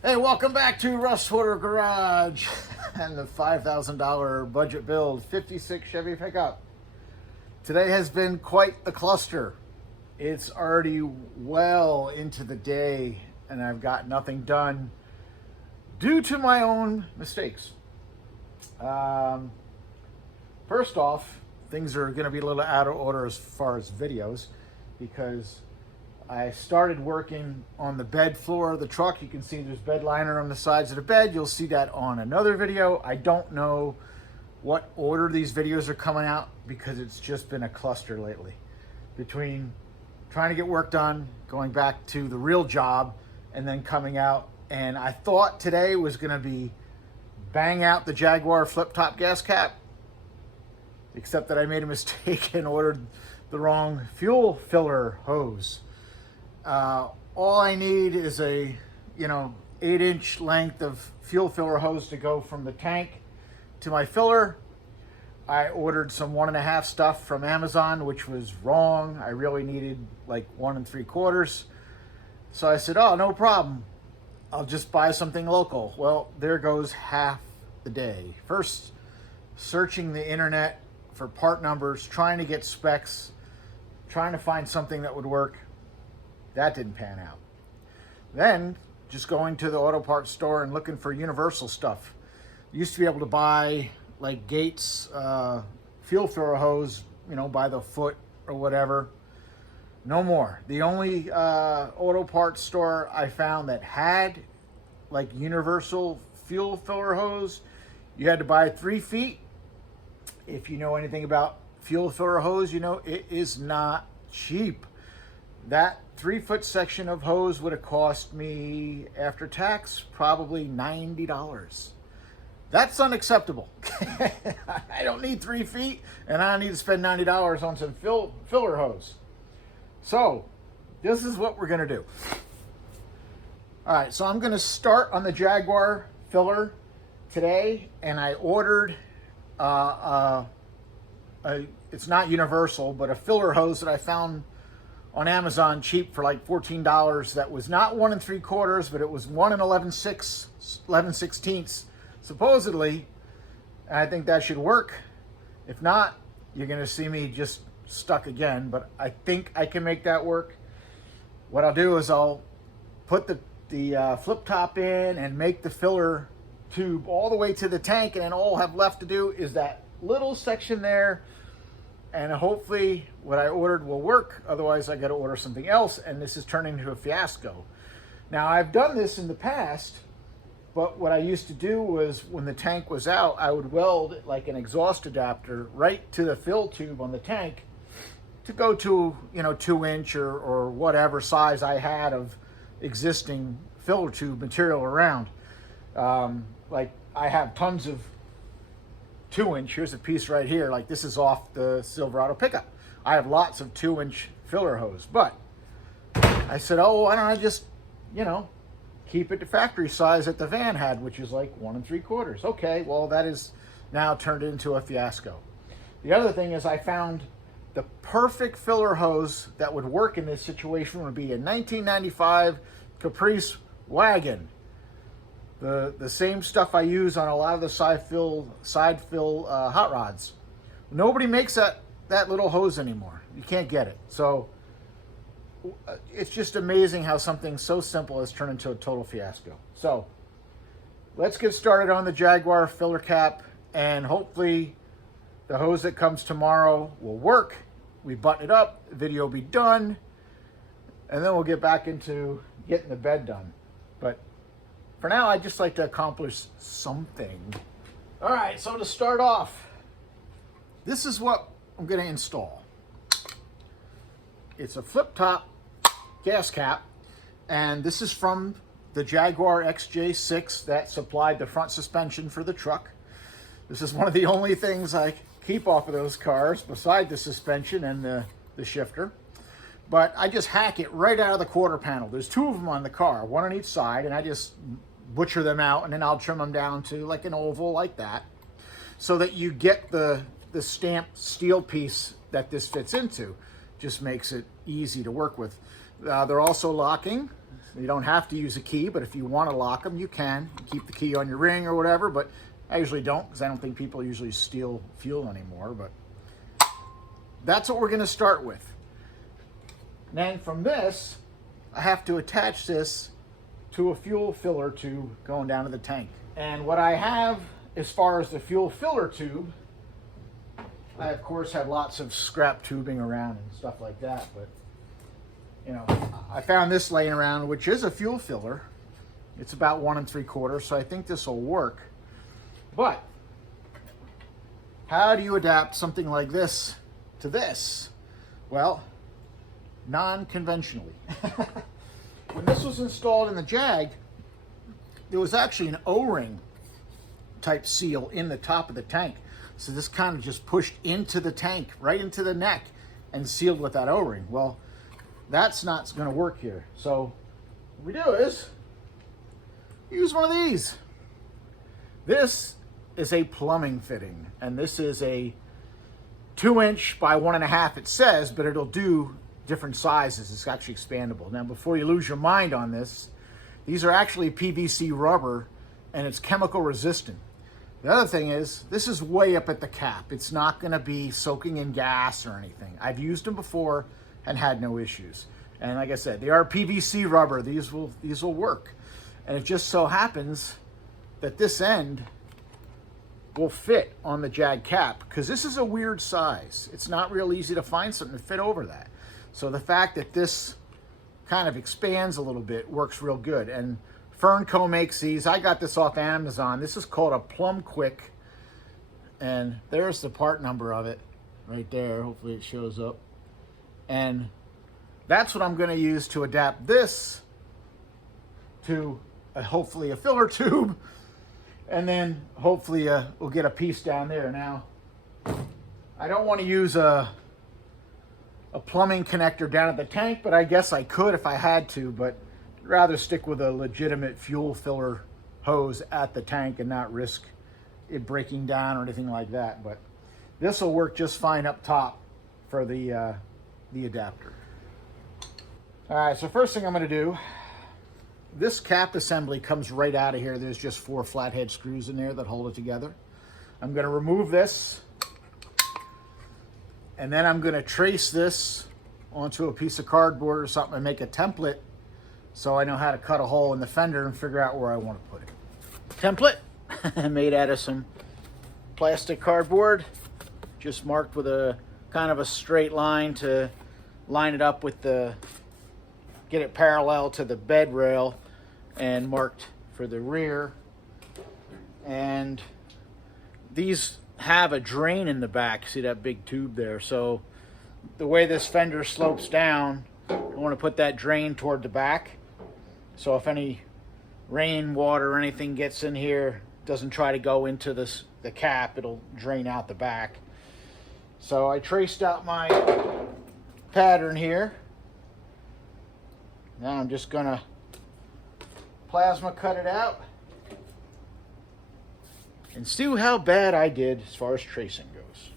Hey, welcome back to Rustwater Garage and the $5,000 budget build 56 Chevy pickup. Today has been quite the cluster. It's already well into the day and I've got nothing done due to my own mistakes. First off, things are going to be a little out of order as far as videos because I started working on the bed floor of the truck. You can see there's bed liner on the sides of the bed. You'll see that on another video. I don't know what order these videos are coming out because it's just been a cluster lately. Between trying to get work done, going back to the real job, and then coming out. And I thought today was gonna be bang out the Jaguar flip-top gas cap, except that I made a mistake and ordered the wrong fuel filler hose. All I need is a 8-inch length of fuel filler hose to go from the tank to my filler. I ordered some 1.5 stuff from Amazon, which was wrong. I really needed like 1 3/4. So I said, oh, no problem. I'll just buy something local. Well, there goes half the day. First, searching the internet for part numbers, trying to get specs, trying to find something that would work. That didn't pan out. Then just going to the auto parts store and looking for universal stuff. Used to be able to buy like Gates fuel filler hose, by the foot or whatever. No more. The only auto parts store I found that had like universal fuel filler hose, you had to buy 3 feet. If you know anything about fuel filler hose, it is not cheap. That 3-foot section of hose would have cost me, after tax, probably $90. That's unacceptable. I don't need 3 feet, and I don't need to spend $90 on some filler hose. So, this is what we're going to do. All right, so I'm going to start on the Jaguar filler today, and I ordered it's not universal, but a filler hose that I found on Amazon cheap for like $14. That was not 1 3/4, but it was 1 11/16 supposedly. And I think that should work. If not, you're going to see me just stuck again, but I think I can make that work. What I'll do is I'll put the flip top in and make the filler tube all the way to the tank, and then all I'll have left to do is that little section there. And hopefully what I ordered will work. Otherwise, I got to order something else, and this is turning into a fiasco. Now, I've done this in the past, but what I used to do was when the tank was out, I would weld like an exhaust adapter right to the fill tube on the tank to go to, 2-inch or whatever size I had of existing filler tube material around. Like I have tons of 2-inch. Here's a piece right here. Like this is off the Silverado pickup. I have lots of 2-inch filler hose, but I said, oh, why don't I just, keep it to factory size that the van had, which is like 1 3/4. Okay, well, that is now turned into a fiasco. The other thing is I found the perfect filler hose that would work in this situation would be a 1995 Caprice wagon. The same stuff I use on a lot of the side fill hot rods. Nobody makes that little hose anymore. You can't get it. So it's just amazing how something so simple has turned into a total fiasco. So let's get started on the Jaguar filler cap, and hopefully the hose that comes tomorrow will work. We button it up, the video will be done, and then we'll get back into getting the bed done. But for now, I'd just like to accomplish something. All right, so to start off, this is what I'm going to install. It's a flip-top gas cap, and this is from the Jaguar XJ6 that supplied the front suspension for the truck. This is one of the only things I keep off of those cars, beside the suspension and the shifter. But I just hack it right out of the quarter panel. There's 2 of them on the car, 1 on each side, and I just butcher them out, and then I'll trim them down to like an oval like that, so that you get the stamped steel piece that this fits into. Just makes it easy to work with. They're also locking, You don't have to use a key, but if you want to lock them, you can. You keep the key on your ring or whatever, but I usually don't because I don't think people usually steal fuel anymore, but that's what we're going to start with. And then from this, I have to attach this to a fuel filler tube going down to the tank. And what I have as far as the fuel filler tube, I of course have lots of scrap tubing around and stuff like that, but you know, I found this laying around, which is a fuel filler. It's about 1 3/4, so I think this will work. But how do you adapt something like this to this? Well, non-conventionally. When this was installed in the Jag, there was actually an O-ring type seal in the top of the tank. So this kind of just pushed into the tank, right into the neck, and sealed with that O-ring. Well, that's not going to work here. So what we do is use one of these. This is a plumbing fitting, and this is a 2" by 1.5 it says, but it'll do different sizes. It's actually expandable. Now, before you lose your mind on this, these are actually PVC rubber, and it's chemical resistant. The other thing is, this is way up at the cap. It's not going to be soaking in gas or anything. I've used them before and had no issues. And like I said, they are PVC rubber. These will work. And it just so happens that this end will fit on the Jag cap, because this is a weird size. It's not real easy to find something to fit over that. So the fact that this kind of expands a little bit works real good. And Fernco makes these. I got this off Amazon. This is called a Plum Quick. And there's the part number of it right there. Hopefully it shows up. And that's what I'm going to use to adapt this to hopefully a filler tube. And then hopefully we'll get a piece down there. Now, I don't want to use a plumbing connector down at the tank, but I guess I could if I had to, but I'd rather stick with a legitimate fuel filler hose at the tank and not risk it breaking down or anything like that. But this will work just fine up top for the adapter. All right, so first thing I'm going to do, this cap assembly comes right out of here. There's just 4 flathead screws in there that hold it together. I'm going to remove this, and then I'm going to trace this onto a piece of cardboard or something and make a template so I know how to cut a hole in the fender and figure out where I want to put it. Template made out of some plastic cardboard, just marked with a kind of a straight line to line it up with get it parallel to the bed rail, and marked for the rear. And these have a drain in the back. See that big tube there? So the way this fender slopes down, I want to put that drain toward the back. So if any rain, water, or anything gets in here, doesn't try to go into the cap, it'll drain out the back. So I traced out my pattern here. Now I'm just gonna plasma cut it out and see how bad I did as far as tracing goes.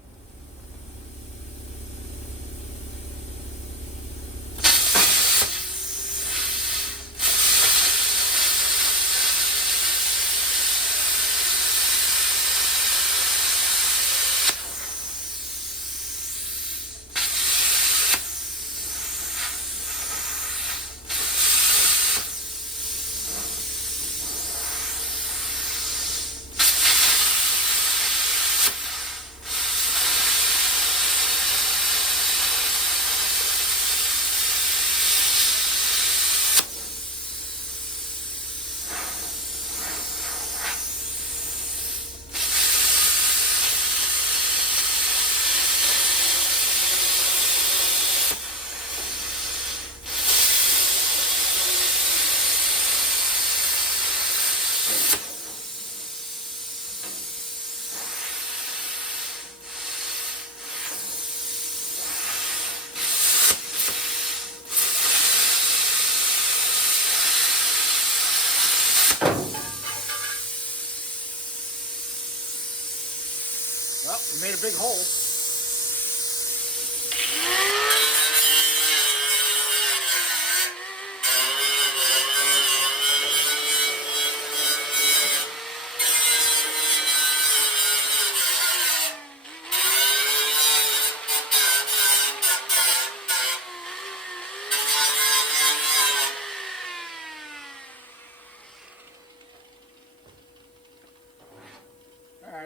Well, we made a big hole.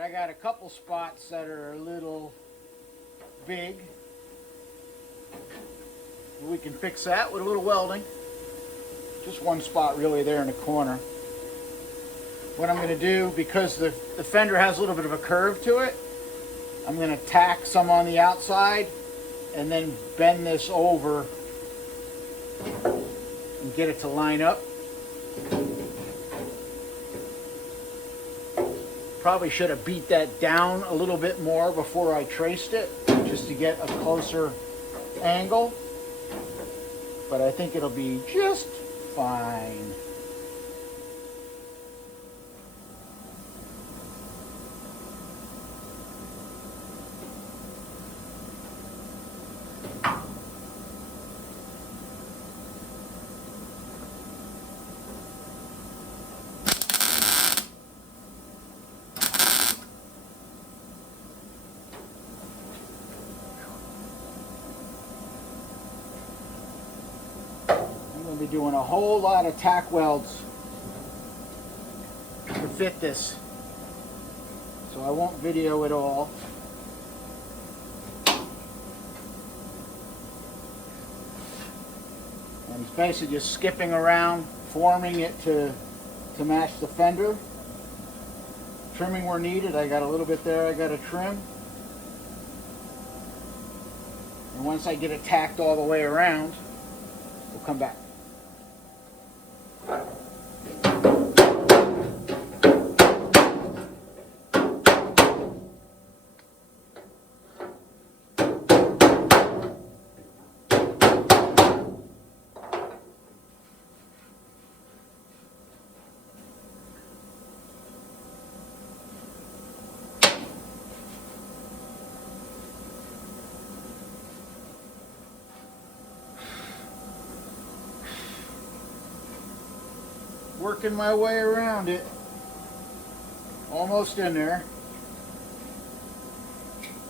I got a couple spots that are a little big. We can fix that with a little welding. Just one spot really there in the corner. What I'm going to do, because the fender has a little bit of a curve to it, I'm going to tack some on the outside and then bend this over and get it to line up. Probably should have beat that down a little bit more before I traced it, just to get a closer angle. But I think it'll be just fine. I'm going to be doing a whole lot of tack welds to fit this, so I won't video it all. And it's basically just skipping around, forming it to match the fender. Trimming where needed. I got a little bit there I got to trim. And once I get it tacked all the way around, we'll come back. Working my way around it. Almost in there.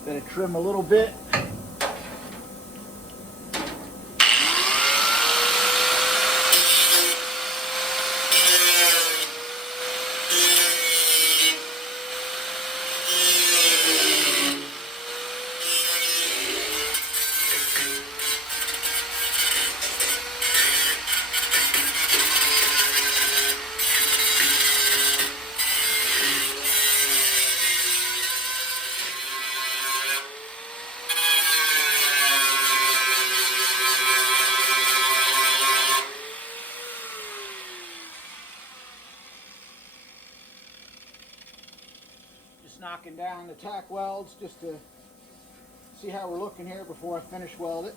Gotta trim a little bit. Knocking down the tack welds just to see how we're looking here before I finish weld it.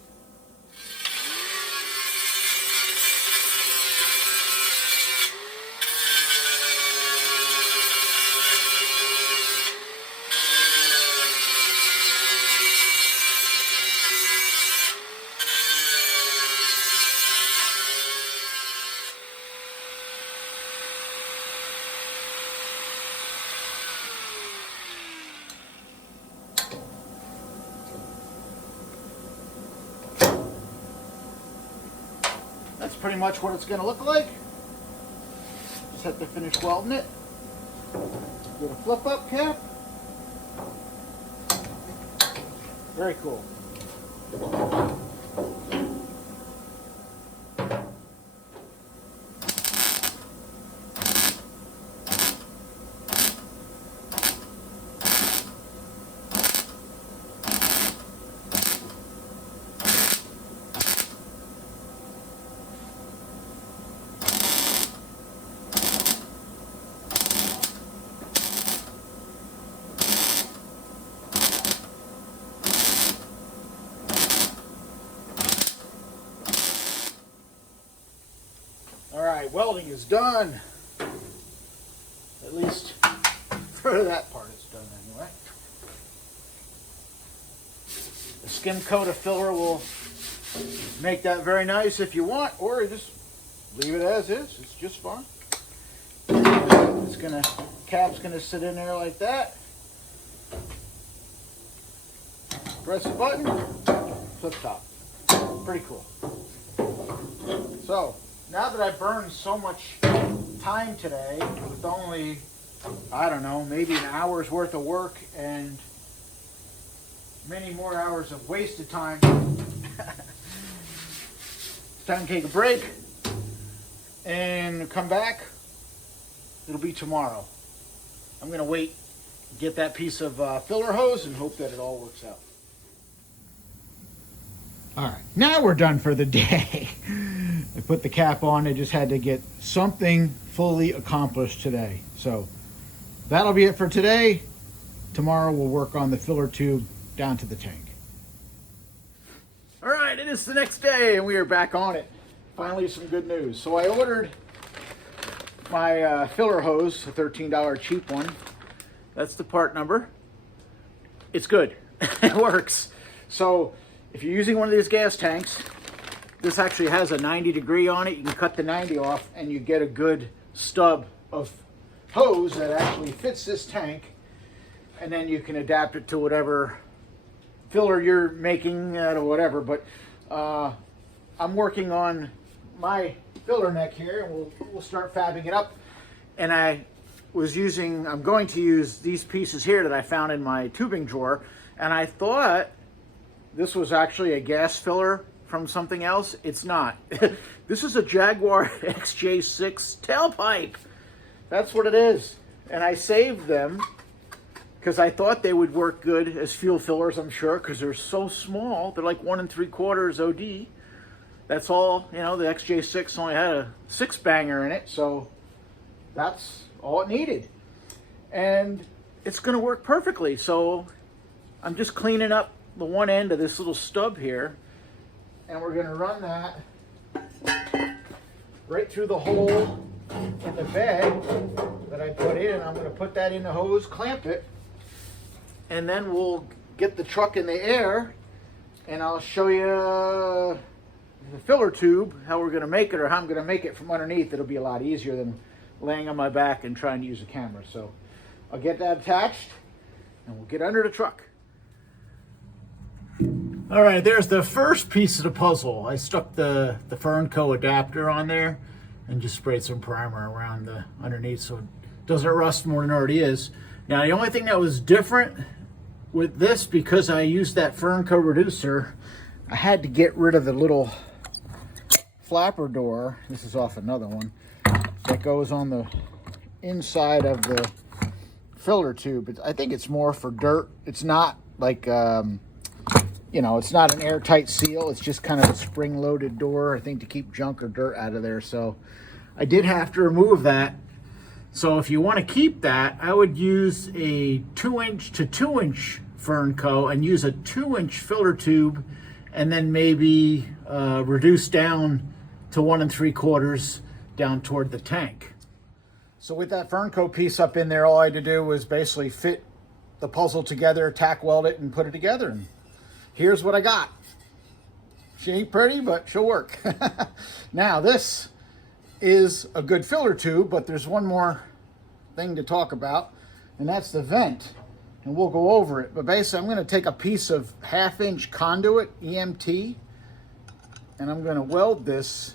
That's pretty much what it's going to look like. Just have to finish welding it. Get a flip up cap. Very cool. Alright, welding is done. At least for that part it's done anyway. The skim coat of filler will make that very nice if you want, or just leave it as is. It's just fine. It's gonna, cap's gonna sit in there like that. Press the button, flip top. Pretty cool. So now that I burned so much time today with only I don't know, maybe an hour's worth of work and many more hours of wasted time. It's time to take a break and come back. It'll be tomorrow. I'm gonna wait, get that piece of filler hose and hope that it all works out. All right, now we're done for the day. I put the cap on. I just had to get something fully accomplished today. So that'll be it for today. Tomorrow we'll work on the filler tube down to the tank. All right, it is the next day and we are back on it. Finally, some good news. So I ordered my filler hose, a $13 cheap one. That's the part number. It's good. It works. So if you're using one of these gas tanks, this actually has a 90-degree on it. You can cut the 90 off and you get a good stub of hose that actually fits this tank, and then you can adapt it to whatever filler you're making or whatever. But I'm working on my filler neck here, and we'll start fabbing it up. And I'm going to use these pieces here that I found in my tubing drawer, and I thought this was actually a gas filler from something else. It's not. This is a Jaguar XJ6s tailpipe. That's what it is. And I saved them because I thought they would work good as fuel fillers, I'm sure, because they're so small. They're like 1 3/4 OD. That's all, you know, the XJ6 only had a 6-banger in it, so that's all it needed. And it's gonna work perfectly. So I'm just cleaning up the one end of this little stub here, and we're gonna run that right through the hole in the bed that I put in. I'm gonna put that in the hose, clamp it, and then we'll get the truck in the air, and I'll show you the filler tube, how we're gonna make it, or how I'm gonna make it from underneath. It'll be a lot easier than laying on my back and trying to use a camera. So I'll get that attached and we'll get under the truck. All right, there's the first piece of the puzzle. I stuck the Fernco adapter on there and just sprayed some primer around the underneath so it doesn't rust more than it already is. Now, the only thing that was different with this, because I used that Fernco reducer, I had to get rid of the little flapper door. This is off another one that goes on the inside of the filler tube. I think it's more for dirt. It's not like, you know, it's not an airtight seal. It's just kind of a spring-loaded door, I think, to keep junk or dirt out of there. So I did have to remove that. So if you want to keep that, I would use a 2-inch to 2-inch Fernco and use a 2-inch filler tube, and then maybe reduce down to 1 3/4 down toward the tank. So with that Fernco piece up in there, all I had to do was basically fit the puzzle together, tack weld it, and put it together. And here's what I got. She ain't pretty, but she'll work. Now, this is a good filler tube, but there's one more thing to talk about, and that's the vent. And we'll go over it. But basically, I'm going to take a piece of 1/2-inch conduit, EMT, and I'm going to weld this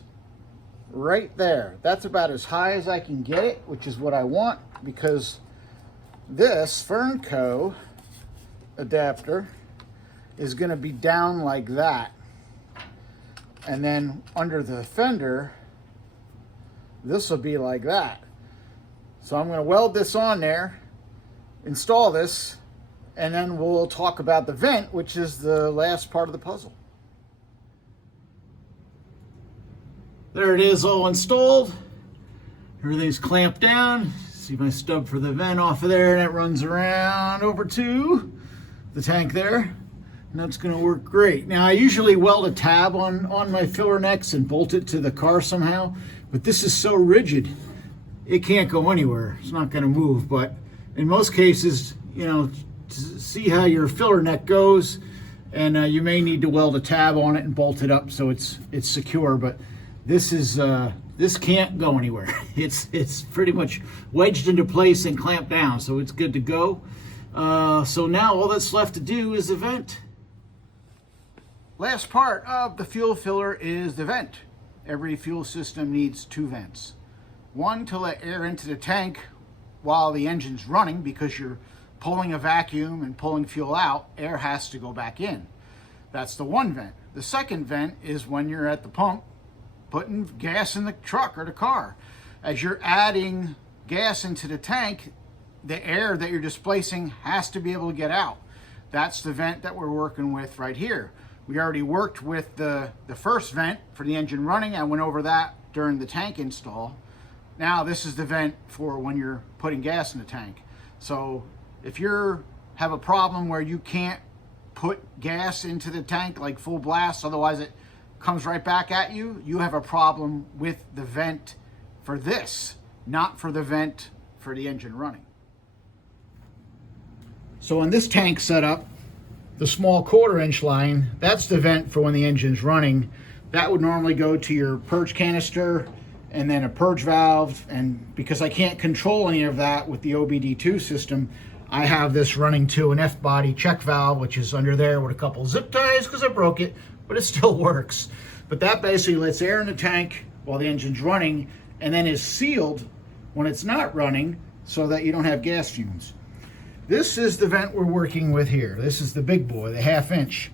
right there. That's about as high as I can get it, which is what I want, because this Fernco adapter is going to be down like that. And then under the fender, this will be like that. So I'm going to weld this on there, install this, and then we'll talk about the vent, which is the last part of the puzzle. There it is, all installed. Everything's clamped down. See my stub for the vent off of there, and it runs around over to the tank there. And that's gonna work great. Now, I usually weld a tab on my filler necks and bolt it to the car somehow, but this is so rigid, it can't go anywhere. It's not gonna move, but in most cases, you know, to see how your filler neck goes, and you may need to weld a tab on it and bolt it up so it's secure, but this can't go anywhere. It's pretty much wedged into place and clamped down, so it's good to go. So now all that's left to do is the vent. Last part of the fuel filler is the vent. Every fuel system needs 2 vents. One to let air into the tank while the engine's running, because you're pulling a vacuum and pulling fuel out, air has to go back in. That's the one vent. The second vent is when you're at the pump putting gas in the truck or the car. As you're adding gas into the tank, the air that you're displacing has to be able to get out. That's the vent that we're working with right here. We already worked with the first vent for the engine running. I went over that during the tank install. Now this is the vent for when you're putting gas in the tank. So if you have a problem where you can't put gas into the tank like full blast, otherwise it comes right back at you, you have a problem with the vent for this, not for the vent for the engine running. So on this tank setup, the small 1/4 inch line, that's the vent for when the engine's running. That would normally go to your purge canister and then a purge valve. And because I can't control any of that with the OBD2 system, I have this running to an F-body check valve, which is under there with a couple zip ties because I broke it, but it still works. But that basically lets air in the tank while the engine's running, and then is sealed when it's not running so that you don't have gas fumes. This is the vent we're working with here. This is the big boy, the 1/2 inch.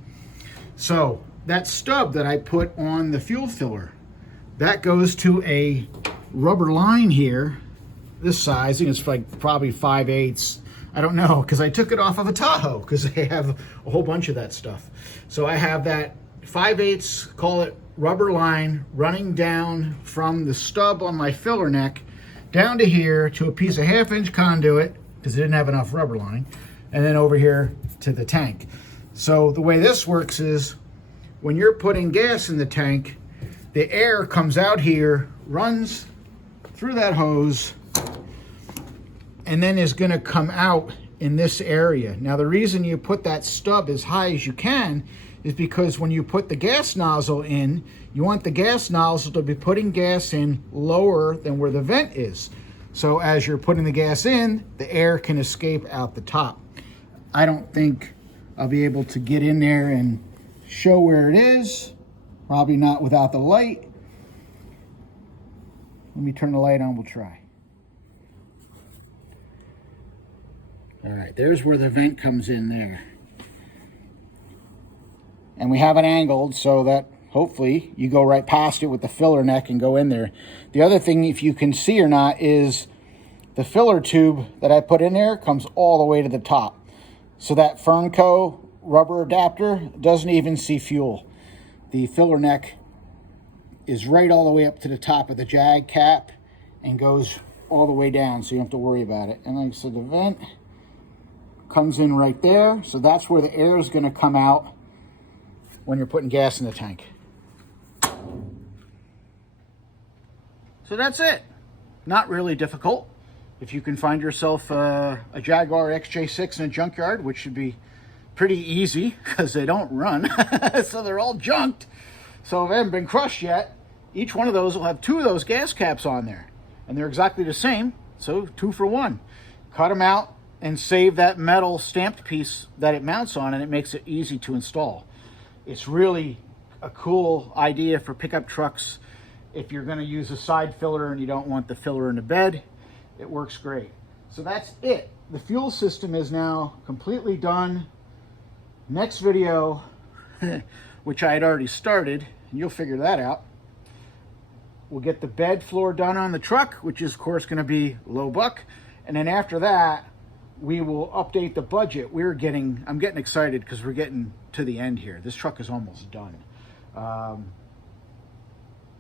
So that stub that I put on the fuel filler, that goes to a rubber line here, this size. I think it's like probably 5/8. I don't know, because I took it off of a Tahoe, because I have a whole bunch of that stuff. So I have that 5/8, call it rubber line, running down from the stub on my filler neck down to here to a piece of 1/2 inch conduit, because it didn't have enough rubber line, and then over here to the tank. So the way this works is when you're putting gas in the tank, the air comes out here, runs through that hose, and then is going to come out in this area. Now the reason you put that stub as high as you can is because when you put the gas nozzle in, you want the gas nozzle to be putting gas in lower than where the vent is. So as you're putting the gas in, the air can escape out the top. I don't think I'll be able to get in there and show where it is. Probably not without the light. Let me turn the light on, we'll try. All right, there's where the vent comes in there. And we have it angled so that hopefully you go right past it with the filler neck and go in there. The other thing, if you can see or not, is the filler tube that I put in there comes all the way to the top. So that Fernco rubber adapter doesn't even see fuel. The filler neck is right all the way up to the top of the Jag cap and goes all the way down, so you don't have to worry about it. And like I said, the vent comes in right there. So that's where the air is going to come out when you're putting gas in the tank. So that's it. Not really difficult. If you can find yourself a Jaguar XJ6 in a junkyard, which should be pretty easy because they don't run, so they're all junked. So if they haven't been crushed yet, each one of those will have 2 of those gas caps on there. And they're exactly the same, so 2 for 1. Cut them out and save that metal stamped piece that it mounts on, and it makes it easy to install. It's really a cool idea for pickup trucks. If you're going to use a side filler and you don't want the filler in the bed, it works great. So that's it. The fuel system is now completely done. Next video, which I had already started, and you'll figure that out, we'll get the bed floor done on the truck, which is of course going to be low buck. And then after that, we will update the budget. I'm getting excited because we're getting to the end here. This truck is almost done.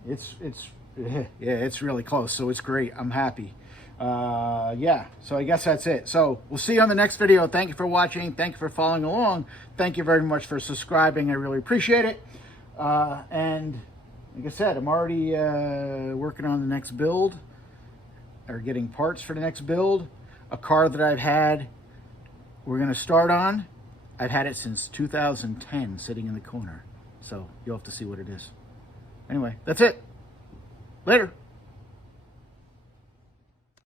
It's really close, so it's great. I'm happy. Yeah, so I guess that's it. So we'll see you on the next video. Thank you for watching. Thank you for following along. Thank you very much for subscribing. I really appreciate it. And like I said, I'm already working on the next build, or getting parts for the next build. A car that I've had, we're going to start on. I've had it since 2010 sitting in the corner. So you'll have to see what it is. Anyway, that's it. Later.